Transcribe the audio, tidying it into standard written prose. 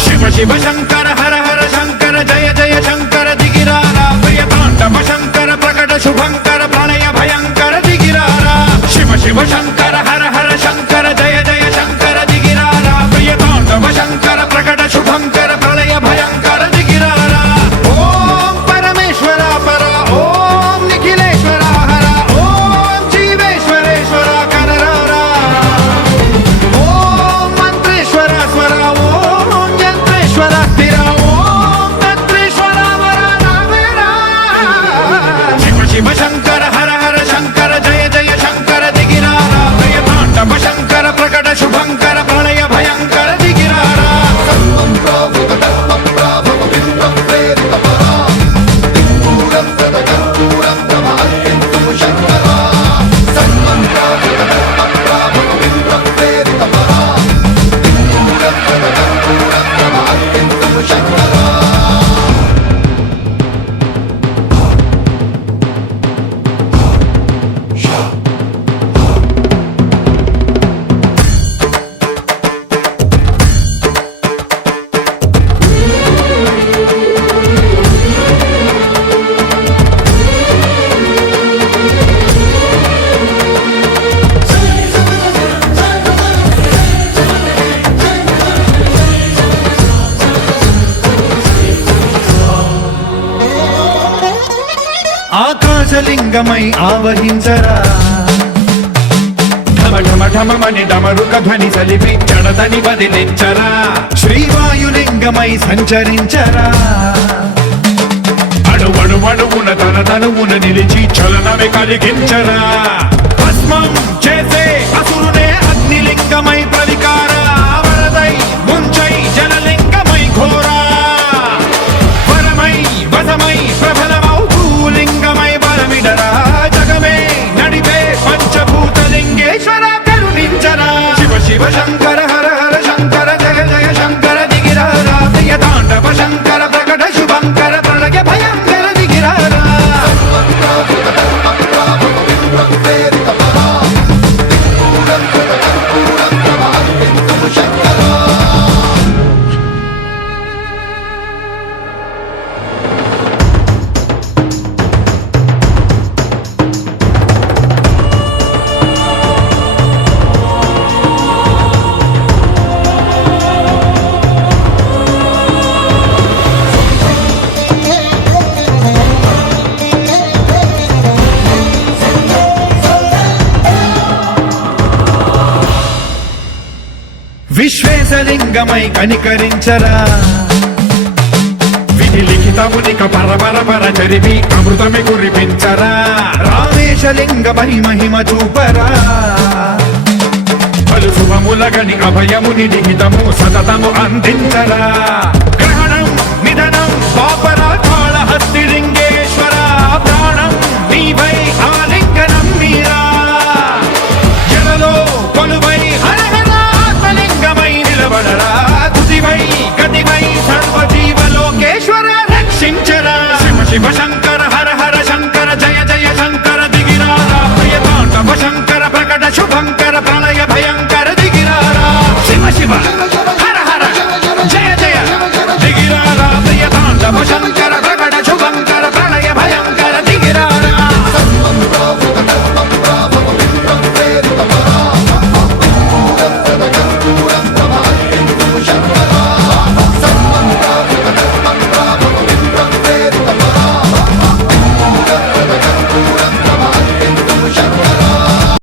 శివ శివ శంకర హర హర శంకర జయ జయ శంకర దిగిరారా ప్రియ తాండవ శంకర ప్రకట శుభంకర ప్రళయ భయంకర దిగిరారా శివ శివ శంకర హర హర శంకర జయ జయ శంకర దిగిరారా ప్రియ తాండవ శంకర ప్రకట శుభంకర ప్రళయ భయంకర దిగిరారా ఓం పరమేశ్వర పర ఓం నిఖిలేశ్వర హర ఓం జీవేశ్వరేశ్వర కరరారా ఓం మంత్రేశ్వర స్వర ఓం యంత్రేశ్వర స్థిర ఓం తంత్రేశ్వర వర నావేరా శివ శివ శంకర హర హర శంకర జయ జయ శంకర దిగిరారా ప్రియ తాండవ శంకర ప్రకట శుభంకర ప్రళయ భయంకర దిగిరారా ఆకాశలింగమై ఆవహించరా ఢమ ఢమ ఢమమని డమరుక ధ్వని సలిపి జడదని వదిలించరా శ్రీవాయులింగమై సంచరించరా అడువడువడువున తన తనువున నిలిచి చలనమే కలిగించరా భస్మం చేసే అసురునే అగ్నిలింగమై ప్రవికారా వరదై ముంచై జలలింగమై ఘోరా వరమై వసమై ప్రబలమౌ భూలింగమై బలమిడరా జగమే నడిపే పంచభూతలింగేశ్వర కరుణించరా శివ శివ శంకర హర హర శంకర జయ జయ శంకర దిగిరారా ప్రియ తాండవ శంకర ప్రకట శుభంకర ప్రళయ భయంకర దిగిరారా విశ్వేశలింగమై కనికరించరా విధి లిఖితమునిక పరపర పర చరివి అమృతమి కురిపించరా రామేశలింగమై మహిమ చూపరా పలు శుభములగని అభయముని లిఖితము సతతము అందించరా గ్రహణం నిధనం పాపరా కాళహస్తి లింగేశ్వర ప్రాణం నీవై ఆలింగ